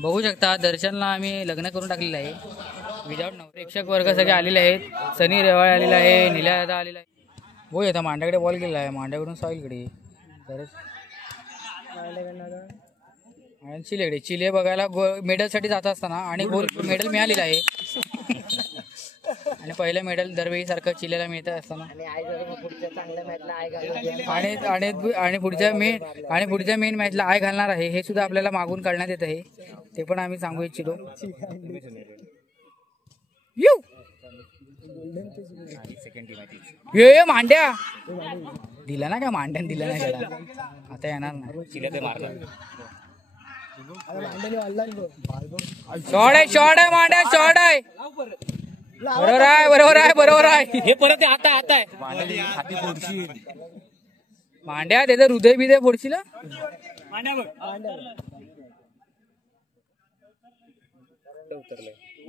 बघू शकता दर्शनला आम्ही लग्न करून टाकलेलं आहे विदाउट नवरे. प्रेक्षक वर्ग सगळे आलेले आहेत. सनी रेवाळ आलेला आहे, निल्या दादा आलेला आहे. हो येता मांड्याकडे बॉल गेलेला आहे, मांड्याकडून साहिलकडे बरंच चिलेकडे. चिले बघायला मेडलसाठी जात असताना आणि गोल्ड मेडल मिळालेलं आहे. आणि पहिलं मेडल दरवेळी सारखं चिलेला मिळत असताना आणि पुढच्या मेन मॅचला आय घालणार आहे हे सुद्धा आपल्याला मागून कळण्यात येत आहे. ते पण आम्ही सांगू इच्छितो. ये मांड्या दिला ना का, मांड्यान दिला नाही त्याला, आता येणार नाही. शॉट आहे मांड्या, शॉट आहे. बरोबर आहे. हे परत आता आहे मांड्या, त्याचं हृदय बिदय फोडशील.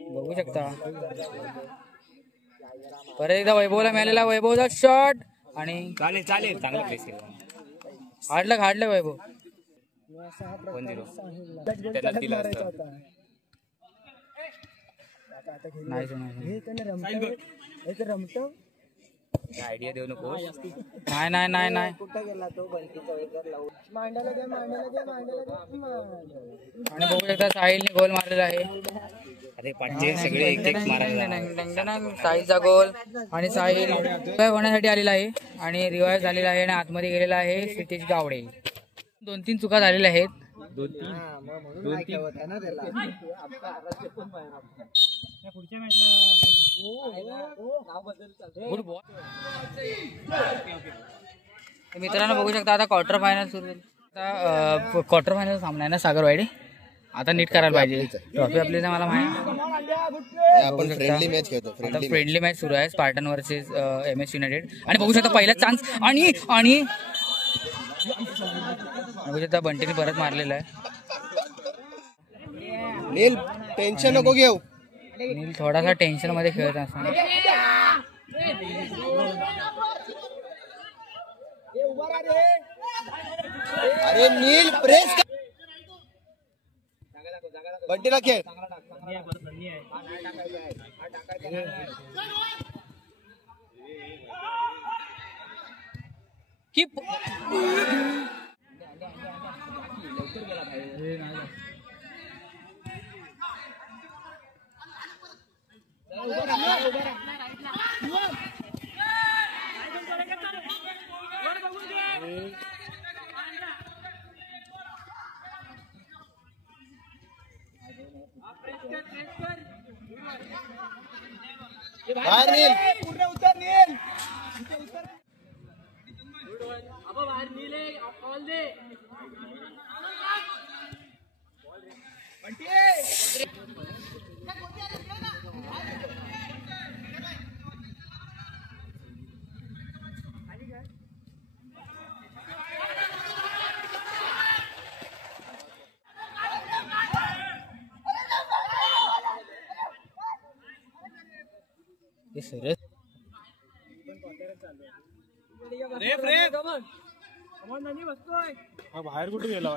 बघू शकता परत एकदा वैभवला मिळालेला, वैभवचा शॉट आणि चालेल चांगला प्लेस हाडलं वैभव. आयडिया देऊ नको. नाही आणि बघू शकता साहिलने गोल मारलेला आहे. अरे पाठचे सगळे एक मारायला. साहिलचा गोल आणि साहिल रिवाइव होण्यासाठी आलेला आहे आणि रिवाइव झालेला आहे आणि आतमध्ये गेलेला आहे क्षितिज गावडे. 2-3 चुका झालेल्या आहेत. मित्रांनो बघू शकता आता क्वार्टर फायनल सुरू झाली. आता क्वार्टर फायनल सामना आहे ना सागर वायडे. आता नीट करायला पाहिजे. ट्रॉफी आपली मला माहिती. फ्रेंडली मॅच सुरू आहे स्पार्टन वर्सेस MS युनायटेड. आणि बघू शकता पहिला चान्स आणि बघू शकता बंटीने परत मारलेला आहे. नील टेन्शन नको घेऊ. नील थोडासा टेन्शन मध्ये खेळत असतो. अरे नील प्रेस बंटीला खेळ. बाहेर नील. बाहेर कुठे गेला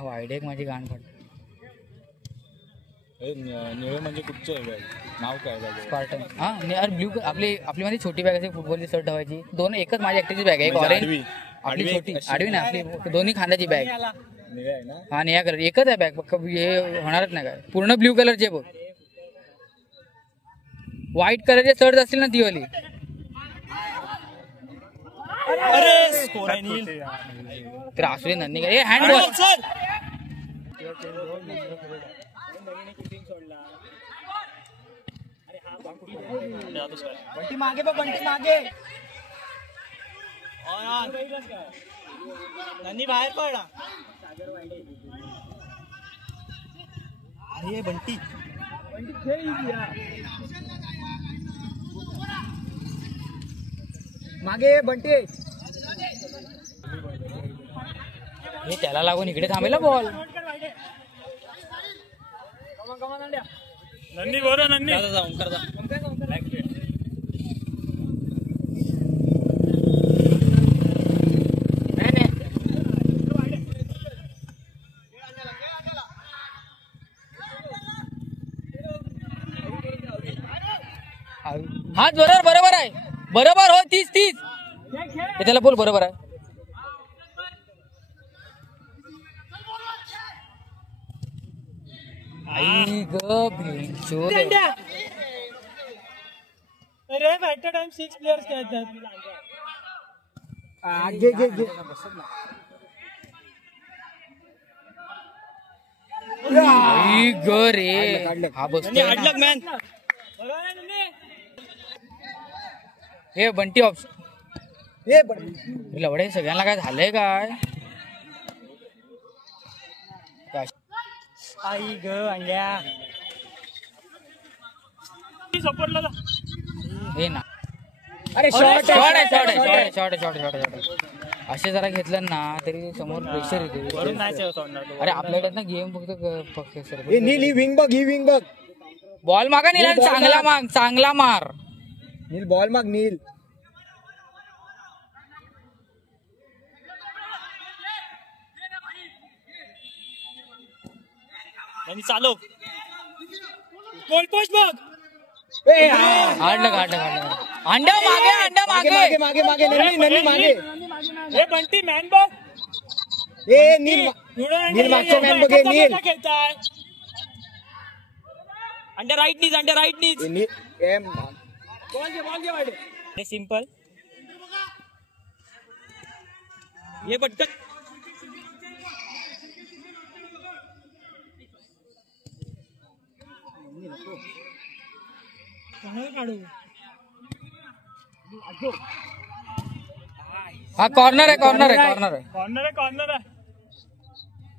वायडे एक माझी गाण पडली. निळे म्हणजे कुठचं नाव काय स्पार्टन. हा ब्ल्यू आपली मध्ये छोटी बॅग असते फुटबॉलची शर्ट ठेवायची. दोन एकच माझी ऍक्टिव्हची बॅग आहे. एक ऑरेंज आपली छोटी आडवी ना आपली दोन्ही खांद्याची बॅग. हा निळ्या कलर एकच आहे बॅग. हे होणारच नाही काय. पूर्ण ब्ल्यू कलरचे बघ. व्हाईट कलरचे शर्ट असतील ना ती वाली. तर असू दे नंदी काय हँडबॉल. बंटी मागे बघ, बंटी मागे. नंदी बाहेर पडला. अरे बंटी मागे बंटी. हे त्याला लागून इकडे थांबेला बॉल. नंदी बरोबर नंदी हात बरोबर आहे, बरोबर हो. 30 हे त्याला बोल बरोबर आहे. आई ग भेंचोद. अरे ऍट अ टाइम 6 प्लेयर्स खेळतात. घे घे घे. आई ग रे हा बसतोय मॅन. हे बंटी ऑप्शन हे लवडे सगळ्यांना काय झालंय काय. आई ग अंड्या. हे ना अरे शॉर्ट असे जरा घेतलं ना तरी समोर प्रेशर येते. अरे आपल्याकडे ना गेम फक्त नील ही विंग बघ, ही विंग बघ. बॉल मागा नील, चांगला मार नील. बॉल माग नील. चालव. गोल पोस्ट बघ. हाडलं अंड्या मागे मागे मागे नंदी मागे. हे बंटी मॅन बघ. ए नील नील मागच्या मॅन बघ. नील अंडर राईट नीज हे सिंपल. हे पटकन. हा कॉर्नर आहे.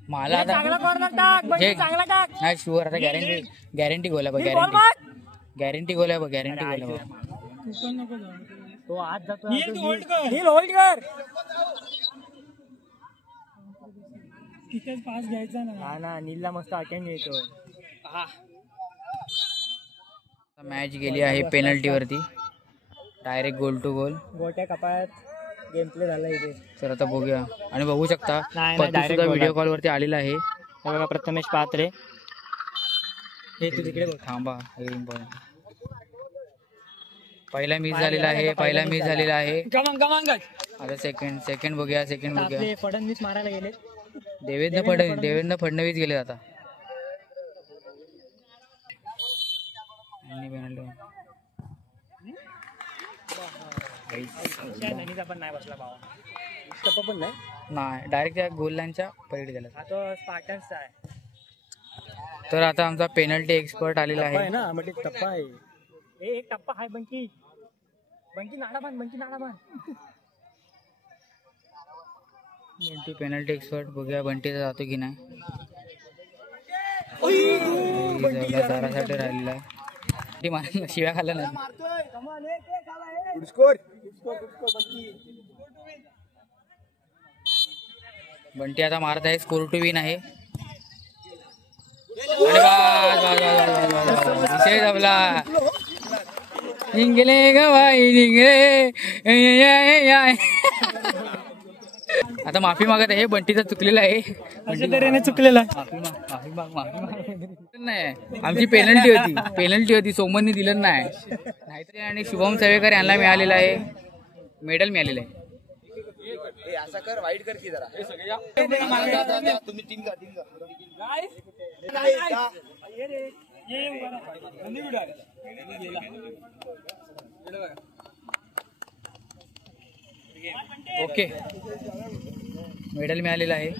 मला आता नाही शुअर. आता गॅरंटी गोल आहे. गॅरंटी गोल आहे. तो आज जातो. नील होल्ड कर. तिथेच पास घ्यायचा ना. नीलला मस्त अटेंड येतो. मॅच गेली आहे पेनल्टी वरती. डायरेक्ट गोल टू गोल. गोट्या कपाळात गेम प्ले झाला इथे. तर आता बघूया. आणि बघू शकता direct व्हिडिओ कॉल वरती आलेला आहे. बघा प्रथमेश पात्रे. हे तू तिकडे बघ. थांबा हे इम्पॉर्टंट. पहिला मिस झालेला आहे. आता सेकंड बघूया. फडणवीस मारायला गेले. देवेंद्र फडणवीस गेले आता. पण नाही बसला बाबा. पण नाही डायरेक्ट त्या गोल लाईनच्या पलीकडे गेला. हा तो स्पार्टन्सचा आहे. तर आता आमचा पेनल्टी एक्सपर्ट आलेला आहे ना. म्हणजे टप्पा आहे. एक टप्पा आहे. बंटी नाडा बांध. Bunty penalty expert. बघूया बंटीचा जातो की नाही. जारासाठी राहिलेला आहे. ती मला शिव्या खाल्ला नाही. बंटी आता मारत आहे. स्कोर टू विन आहे. विषय जमला. निघले गवाई निघले. आता माफी मागत आहे. बंटीचा चुकलेला आहे. चुकलेला माफी नाही. आमची पेनल्टी होती. सोमनने दिलं नाही. नाहीतरी आणि शुभम सवेकर यांना मिळालेला आहे. मेडल मिळालेलं आहे. असं कर. वाईट कर की जरा. तुम्ही टीम ओके मेडल मिळालेलं आहे.